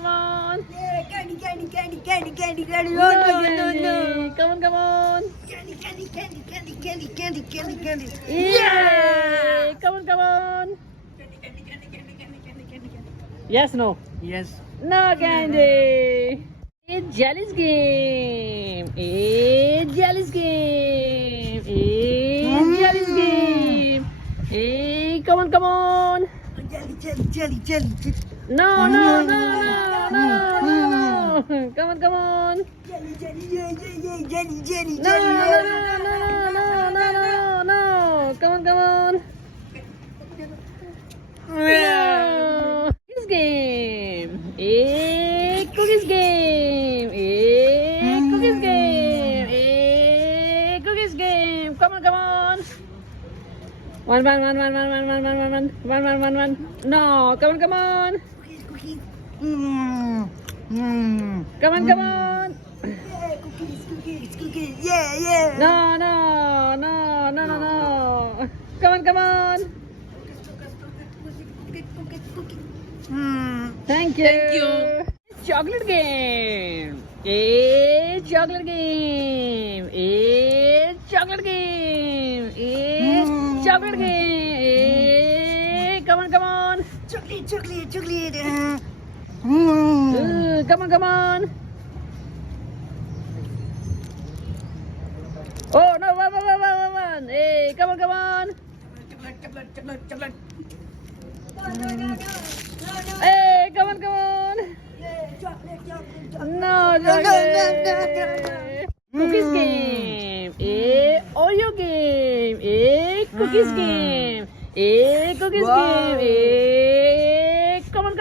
come on. Yeah, candy, candy, candy, candy, candy, candy. No, No, no, no, candy. no. Come on. Candy, candy, candy, candy, candy, candy, candy, candy. Yay! Come on. Candy, candy, candy, candy, candy, candy, candy, candy. Yes, no. Yes. No candy. It's Jelly's game. It's Jelly's game. It's Jelly's game. Hey, come on. Jelly, jelly, jelly, jelly, jelly. No. Come on. Jelly, jelly, yeah, yeah, yeah, jelly, jelly, No. jelly. Come on. No. Cookies game. Cookies game. Cookies game. Cookies game. Come on. One. No. Come on. Cookies, cookies. Mm. Come on. Yeah, cookies, cookies, cookies. Yeah, yeah. No. Come on. Cookies, cookies. Thank you. Thank you. Chocolate game. Chocolate game. Chocolate game. Chocolate game. Come on. Chocolate, chocolate, chocolate. Come on. Oh no, one. Hey, come on. Chocolate, chocolate, chocolate. Hey, come on. Yeah, chocolate, chocolate, chocolate. No, No. Cookies game. Oreo game. Cookies game. Cookies Wow. game. Come on.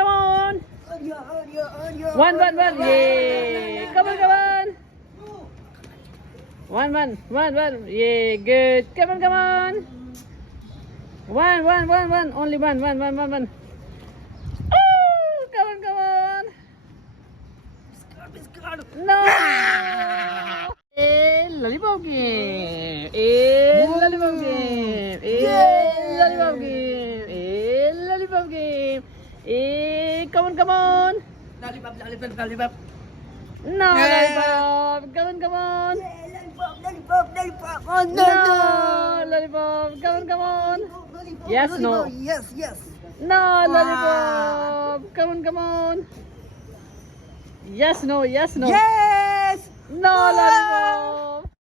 Oreo. One. Yay. Come on. One. Yay, good. Come on. One. Only one. Oh, come on. No. Lollipop game. Lollipop game. Lollipop game. Lollipop game. Come on. Lollipop. No, lollipop. Come on. Lollipop. Oh, No, lollipop. Come on. Yes, no. Yes. No, lollipop. Come on. Yes, no. Yes.